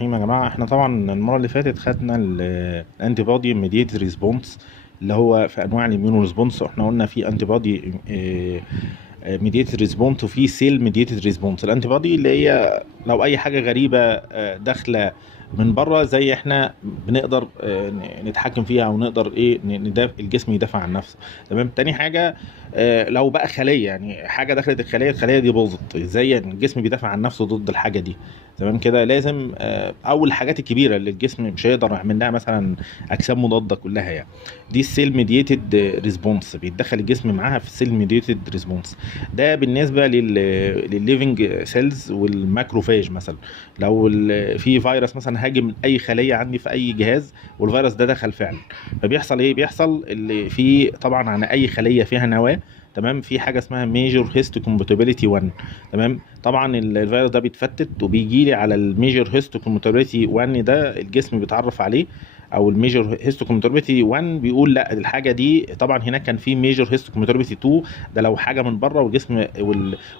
الرحيم يا جماعة. احنا طبعا المرة اللي فاتت خدنا الانتي بودي ميديتد ريسبونس اللي هو في انواع الاميونو ريسبونس. احنا قلنا في انتي بودي ميديتد ريسبونس وفي سيل ميديتد ريسبونس. الانتي بودي اللي هي لو اي حاجة غريبة داخلة من بره، زي احنا بنقدر نتحكم فيها او نقدر الجسم يدافع عن نفسه. تمام. تاني حاجة لو بقى خلية، يعني حاجة دخلت الخلية دي باظت، ازاي الجسم بيدافع عن نفسه ضد الحاجة دي. تمام كده. لازم اول الحاجات الكبيره اللي الجسم مش هيقدر يعمل لها مثلا اجسام مضاده كلها، يعني دي السيل ميديتد ريسبونس، بيتدخل الجسم معاها في السيل ميديتد ريسبونس. ده بالنسبه للليفنج سيلز والماكروفاج. مثلا لو في فيروس مثلا هاجم اي خليه عندي في اي جهاز، والفيروس ده دخل فعلا، فبيحصل ايه؟ بيحصل اللي في طبعا عن اي خليه فيها نواه. تمام. في حاجه اسمها ميجور هيستوكومباتيبيليتي 1. تمام. طبعا الفيروس ده بيتفتت وبيجي لي على الميجر هيستوكومباتيبيليتي 1 ده، الجسم بيتعرف عليه، او الميجر هيستوكومباتيبيليتي 1 بيقول لا الحاجه دي. طبعا هناك كان في ميجر هيستوكومباتيبيليتي 2، ده لو حاجه من بره والجسم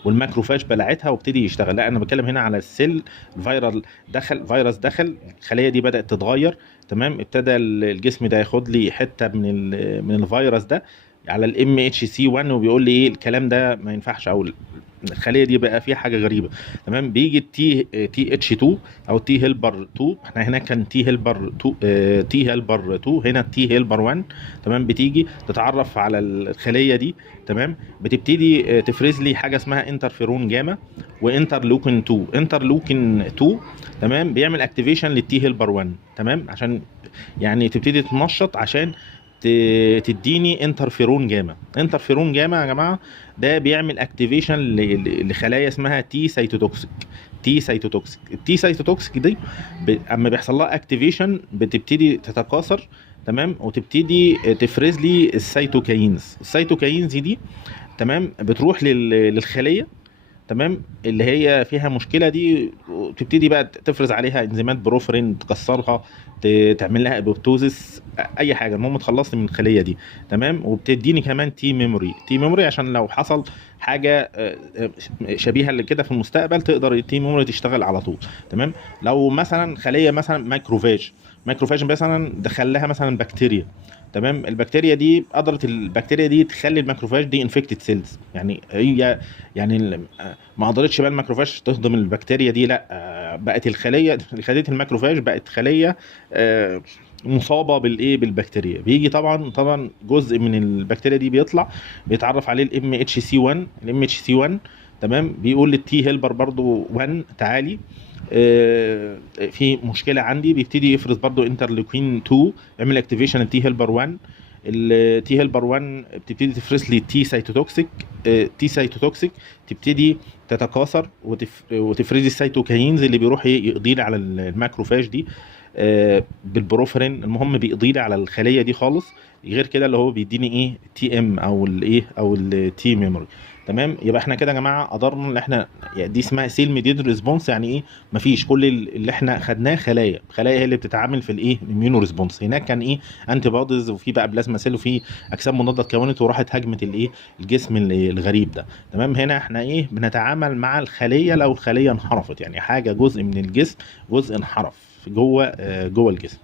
والماكروفاج بلعتها وابتدي يشتغل. لا، انا بتكلم هنا على السيل. الفيرال دخل، فيروس دخل الخليه دي، بدات تتغير. تمام. ابتدى الجسم ده ياخد لي حته من الفيروس ده على الام اتش سي 1، وبيقول لي ايه الكلام ده ما ينفعش، او الخليه دي بقى فيها حاجه غريبه. تمام. بيجي تي اتش 2 او تي هيلبر 2. احنا هناك كان تي هيلبر 2، تي هيلبر 2، هنا تي هيلبر 1. تمام. بتيجي تتعرف على الخليه دي. تمام. بتبتدي تفرز لي حاجه اسمها انترفيرون جاما وانترلوكين 2. انترلوكين 2 تمام بيعمل اكتيفيشن للتي هيلبر 1. تمام. عشان يعني تبتدي تنشط، عشان تديني انترفيرون جاما. انترفيرون جاما يا جماعه ده بيعمل اكتيفيشن لخلايا اسمها تي سيتوتوكسيك. التي سيتوتوكسيك دي اما بيحصل لها اكتيفيشن بتبتدي تتكاثر. تمام. وتبتدي تفرز لي السيتوكاينز دي. تمام. بتروح للخليه. تمام. اللي هي فيها مشكله دي، وتبتدي بقى تفرز عليها انزيمات بروفرين، تكسرها، تعمل لها ابوبتوزيس، اي حاجه، المهم تخلصني من الخليه دي. تمام. وبتديني كمان تي ميموري عشان لو حصل حاجه شبيهه لكده في المستقبل، تقدر التي ميموري تشتغل على طول. تمام. لو مثلا خليه مثلا ماكروفاج مثلا دخل لها مثلا بكتيريا. تمام. البكتيريا دي قدرت البكتيريا دي تخلي الماكروفاج دي انفكتد سيلز، يعني هي يعني ما قدرتش بقى الماكروفاج تهضم البكتيريا دي، لا بقت الخليه خليه الماكروفاج بقت خليه مصابه بالبكتيريا. بيجي طبعا جزء من البكتيريا دي بيتعرف عليه الام اتش سي 1. تمام. بيقول للتي هيلبر برضو 1 تعالي في مشكله عندي، بيبتدي يفرز برضو انترلوكين 2، يعمل اكتيفيشن التي هيلبر 1. التي هيلبر 1 بتبتدي تفرز لي تي سيتوتوكسيك، تبتدي تتكاثر وتفرز السيتوكاينز اللي بيروح يقضي لي على الماكروفاج دي بالبروفرين. المهم بيقضي لي على الخليه دي خالص. غير كده اللي هو بيديني ايه؟ تي ام او التي ميموري. تمام. يبقى احنا كده يا جماعه قدرنا ان احنا، يعني دي اسمها سيل ميديتد ريسبونس. يعني ايه؟ مفيش كل اللي احنا خدناه خلايا هي اللي بتتعامل في الاميونو ريسبونس. هناك كان انتي بوديز، وفي بقى بلازما سيل، وفي اجسام مضاده اتكونت وراحت هاجمت الجسم الغريب ده. تمام. هنا احنا بنتعامل مع الخليه لو الخليه انحرفت، يعني حاجه جزء من الجسم، جزء انحرف جوه الجسم.